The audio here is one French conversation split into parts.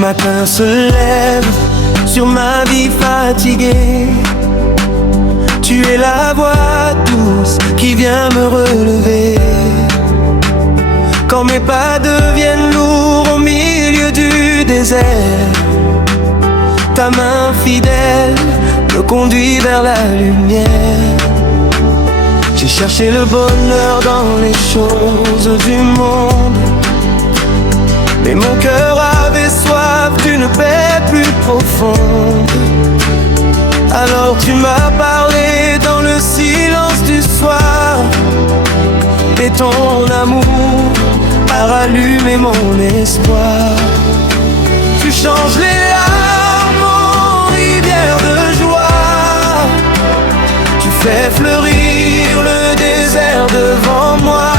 matin se lève sur ma vie fatiguée. Tu es la voix douce qui vient me relever. Quand mes pas deviennent lourds au milieu du désert, ta main fidèle me conduit vers la lumière. J'ai cherché le bonheur dans les choses du monde, mais mon cœur avait soif d'une paix plus profonde. Alors tu m'as parlé dans le silence du soir, et ton amour a rallumé mon espoir. Tu changes les larmes en rivières de joie, tu fais fleurir le désert devant moi.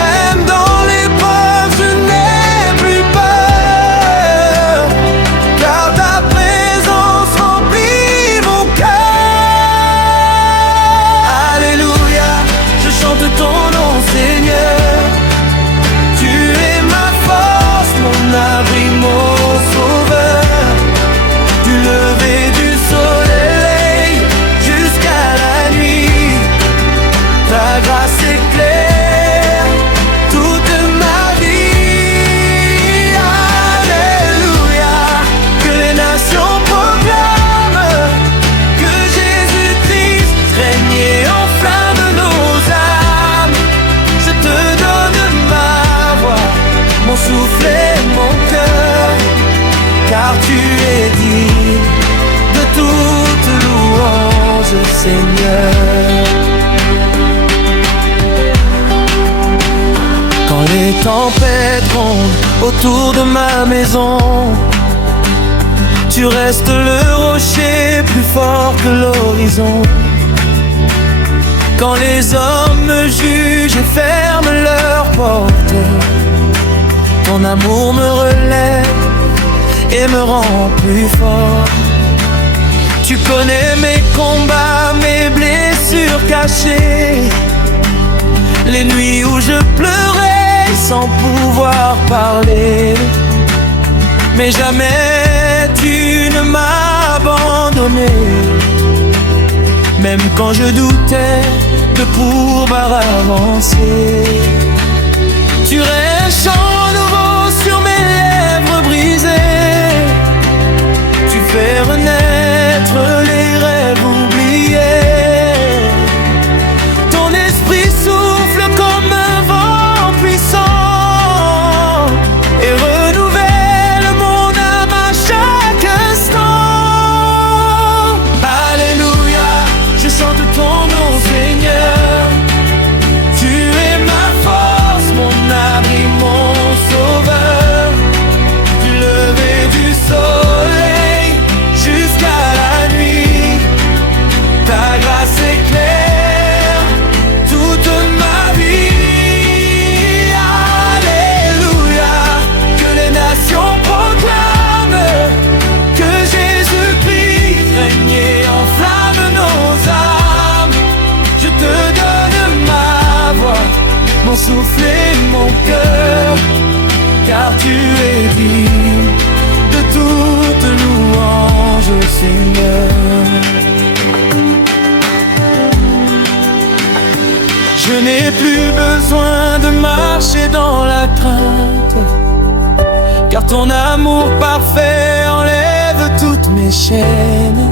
Même dans l'épreuve je n'ai plus peur, car ta présence remplit mon cœur. Alléluia, je chante ton nom Seigneur. Tu es ma force, mon abri, mon sauveur. Du lever du soleil jusqu'à la nuit, ta grâce éclaire toute ma vie. Alléluia, que les nations proclament que Jésus-Christ règne et enflamme nos âmes. Je te donne ma voix, mon souffle et mon cœur, car tu es digne de toute louange, Seigneur. Quand les tempêtes grondent autour de ma maison, tu restes le rocher plus fort que l'horizon. Quand les hommes me jugent et ferment leurs portes, ton amour me relève et me rend plus fort. Tu connais mes combats, mes blessures cachées, les nuits où je pleurais sans pouvoir parler. Mais jamais tu ne m'as abandonné, même quand je doutais de pouvoir avancer. Tu restes chant nouveau sur mes lèvres brisées, tu fais renaître les rêves oubliés. Ton esprit souffle comme un vent puissant et renouvelle mon âme à chaque instant. Alléluia, je chante ton nom Seigneur. Tu es ma force, mon abri, mon sauveur. Du lever du soleil jusqu'à la nuit, ta grâce éclaire toute ma vie. Alléluia, que les nations proclament que Jésus-Christ règne et enflamme nos âmes. Je te donne ma voix, mon souffle et mon cœur, car tu es digne de toute louange, Seigneur. Je n'ai plus besoin de marcher dans la crainte, car ton amour parfait enlève toutes mes chaînes.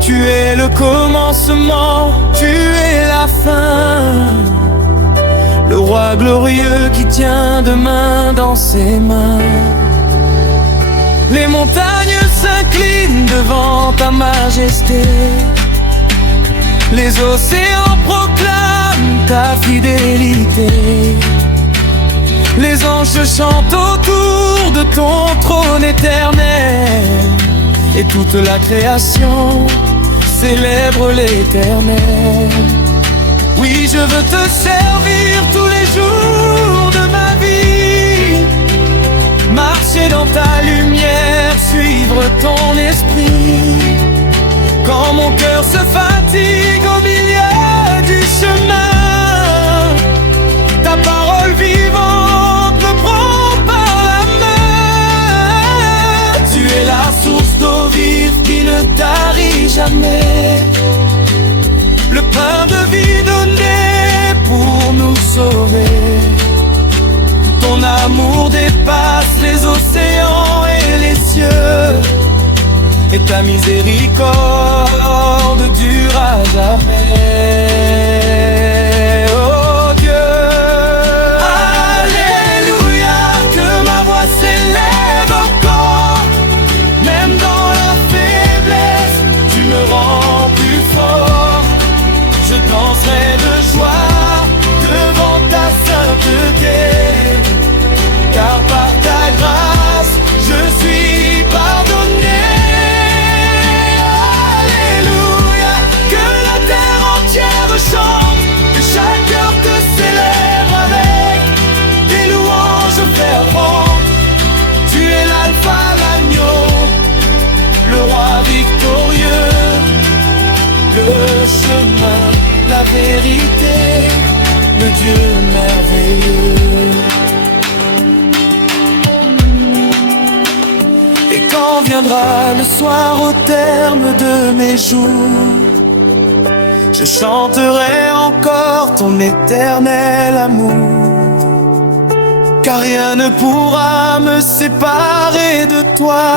Tu es le commencement, tu es la fin, le roi glorieux qui tient demain dans ses mains. Les montagnes s'inclinent devant ta majesté, les océans proclament ta fidélité. Les anges chantent autour de ton trône éternel, et toute la création célèbre l'Éternel. Oui, je veux te servir tous les jours de ma vie, marcher dans ta lumière, suivre ton esprit. Quand mon cœur se fatigue au milieu du chemin, ta parole vivante me prend par la train de vie donné pour nous sauver. Ton amour dépasse les océans et les cieux, et ta miséricorde dure à jamais. Oh Dieu, Alléluia, que ma voix s'élève encore. Même dans la faiblesse, tu me rends plus fort. Je danserai de joie devant ta sainteté, car par ta grâce, je suis pardonné. Alléluia, que la terre entière chante, que chaque cœur te célèbre avec des louanges ferventes. Tu es l'alpha, l'agneau, le roi victorieux, le chemin, la vérité, le Dieu merveilleux. Et quand viendra le soir au terme de mes jours, je chanterai encore ton éternel amour, car rien ne pourra me séparer de toi.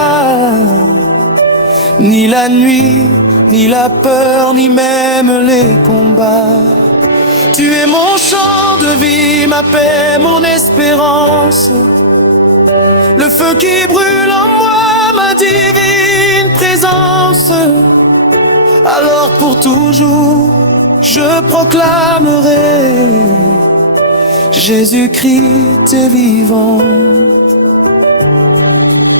Ni la nuit, ni la peur, ni même les combats. Tu es mon chant de vie, ma paix, mon espérance, le feu qui brûle en moi, ma divine présence. Alors pour toujours, je proclamerai Jésus-Christ est vivant,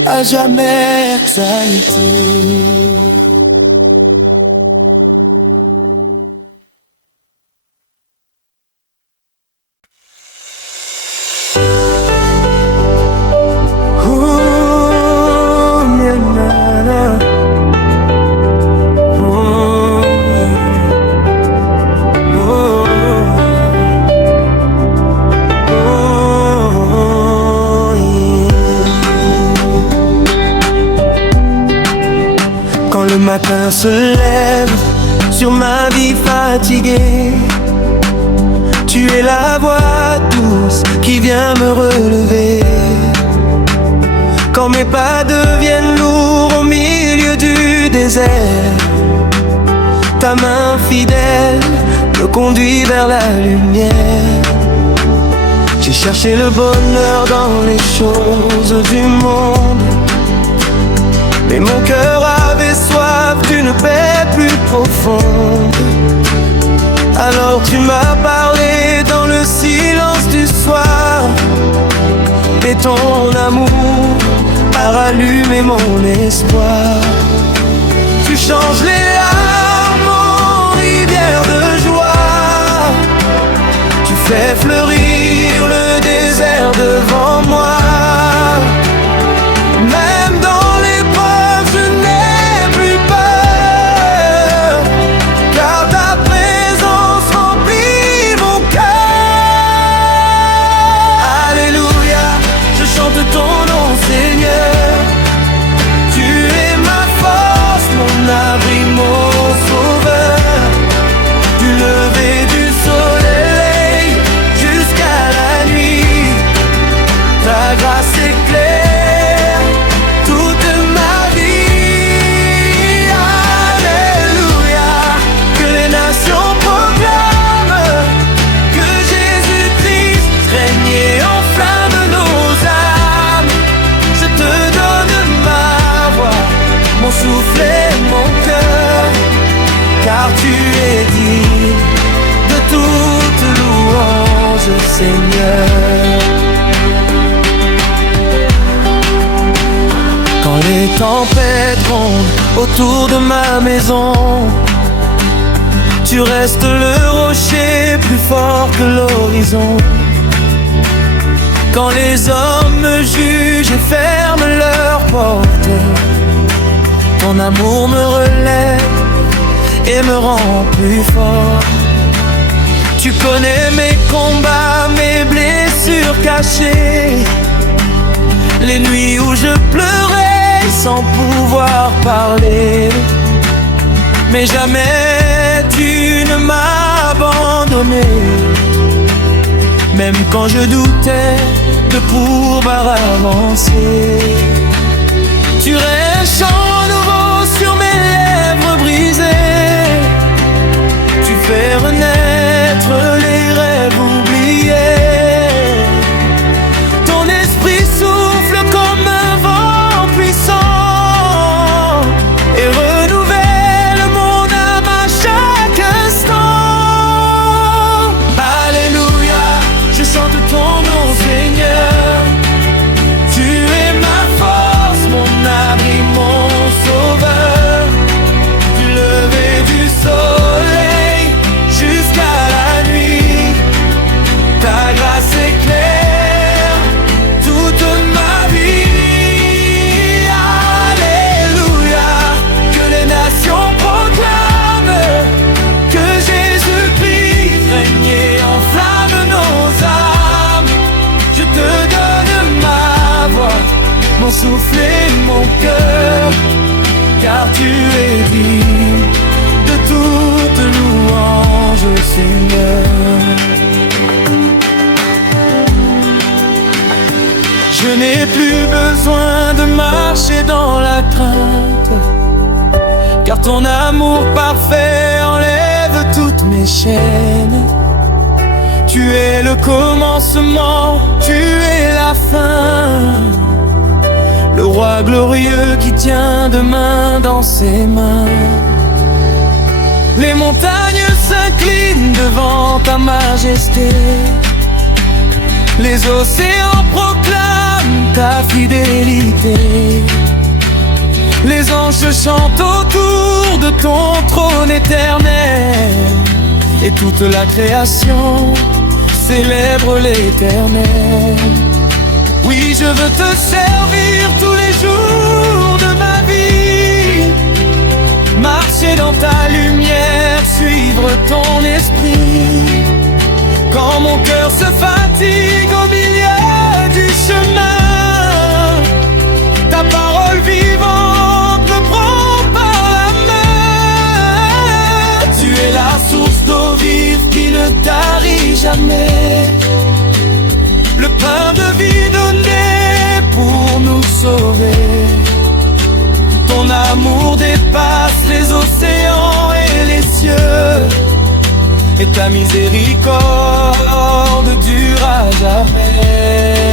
à jamais exalté. Le matin se lève sur ma vie fatiguée. Tu es la voix douce qui vient me relever. Quand mes pas deviennent lourds au milieu du désert, ta main fidèle me conduit vers la lumière. J'ai cherché le bonheur dans les choses du monde, mais mon cœur avait soif d'une paix plus profonde. Alors tu m'as parlé dans le silence du soir, et ton amour a rallumé mon espoir. Tu changes les larmes en rivières de joie, tu fais fleurir le désert devant moi. Même dans l'épreuve, je n'ai plus peur, car ta présence remplit mon cœur. Alléluia, je chante ton nom, Seigneur. Tu es ma force, mon abri, mon sauveur. Du lever du soleil jusqu'à la nuit, ta grâce éclaire toute ma vie. Alléluia, que les nations proclament que Jésus-Christ règne et enflamme nos âmes. Je te donne ma voix, mon souffle et mon cœur, car tu es digne de toute louange, Seigneur. Quand les tempêtes grondent autour de ma maison, tu restes le rocher plus fort que l'horizon. Quand les hommes me jugent et ferment leurs portes, ton amour me relève et me rend plus fort. Tu connais mes combats, mes blessures cachées, les nuits où je pleurais sans pouvoir parler. Mais jamais mais tu ne m'as abandonné. Même quand je doutais de pouvoir avancer, tu restes chant nouveau sur mes lèvres brisées. Tu fais renaître les rêves oubliés. Ton esprit souffle comme un vent puissant et renouvelle mon âme à chaque instant. Alléluia, je chante ton nom, Seigneur. Tu es ma force, mon abri, mon sauveur. Du lever du soleil jusqu'à la nuit, ta grâce éclaire toute ma vie. Alléluia, que les nations proclament que Jésus-Christ règne et enflamme nos âmes. Je te donne ma voix, mon souffle et mon cœur, car tu es digne de toute louange, Seigneur. Je n'ai plus besoin de marcher dans la crainte, car ton amour parfait enlève toutes mes chaînes. Tu es le commencement, tu es la fin, le roi glorieux qui tient demain dans ses mains. Les montagnes s'inclinent devant ta majesté, les océans proclament ta fidélité. Les anges chantent autour de ton trône éternel, et toute la création célèbre l'Éternel. Oui, je veux te servir tous les jours de ma vie, marcher dans ta lumière, suivre ton esprit. Quand mon cœur se fatigue au milieu du chemin, ta parole vivante me prend par la main. Tu es la source d'eau vive qui ne tarit jamais, le pain de vie donné pour nous sauver. Ton amour dépasse les océans et les cieux, et ta miséricorde dure à jamais.